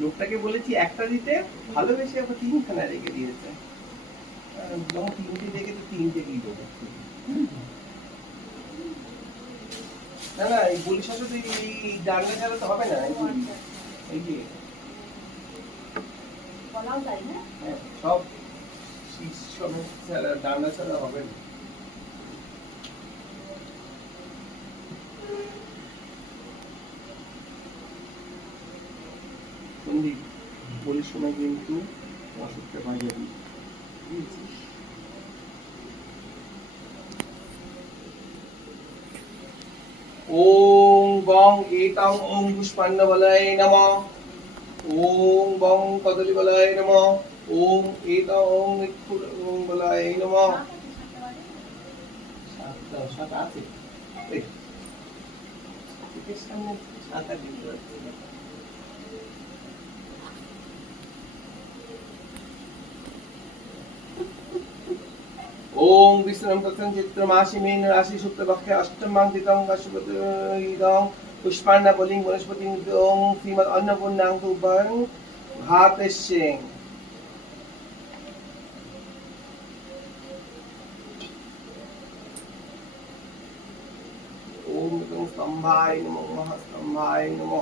লোকটাকে বলেছি একটা দিতে, ভালোবেসে আবার তিনখানা রেখে দিয়েছে। যখন তিনটে দেখে তো তিনটেকেই দেবো। না না, এই বলি সাথে তো এই ডান্ডা ছাড়া তো হবে না। এই যে হ্যাঁ, সব শীষ সমেত ছাড়া, ডান্ডা ছাড়া হবে না। সন্দীপ, বলির সময় কিন্তু ওষুধটা বাজাবি, বুঝেছিস? ওম গং এতাং ওম পুষ্পান্নবলায় নমঃ। ওম গং কদলীবলায় নমঃ। ওম এতাং ওম মৃত্যুবলায় নমঃ। সাত আছে। এই, চোখের সামনে সাত আর দিতে পারছি না। ओम विष्णु प्रसन्न चित्र मासी मीन राशि शुक्ल पक्ष अष्टमां दितं कश्यपतिदं पुष्पाण्ड बलिं वनस्पतिं ओम श्रीमद् अन्नपूर्णां तुभं घातस्ये। ओम स्तंभाय नमो, महास्तंभाय नमो।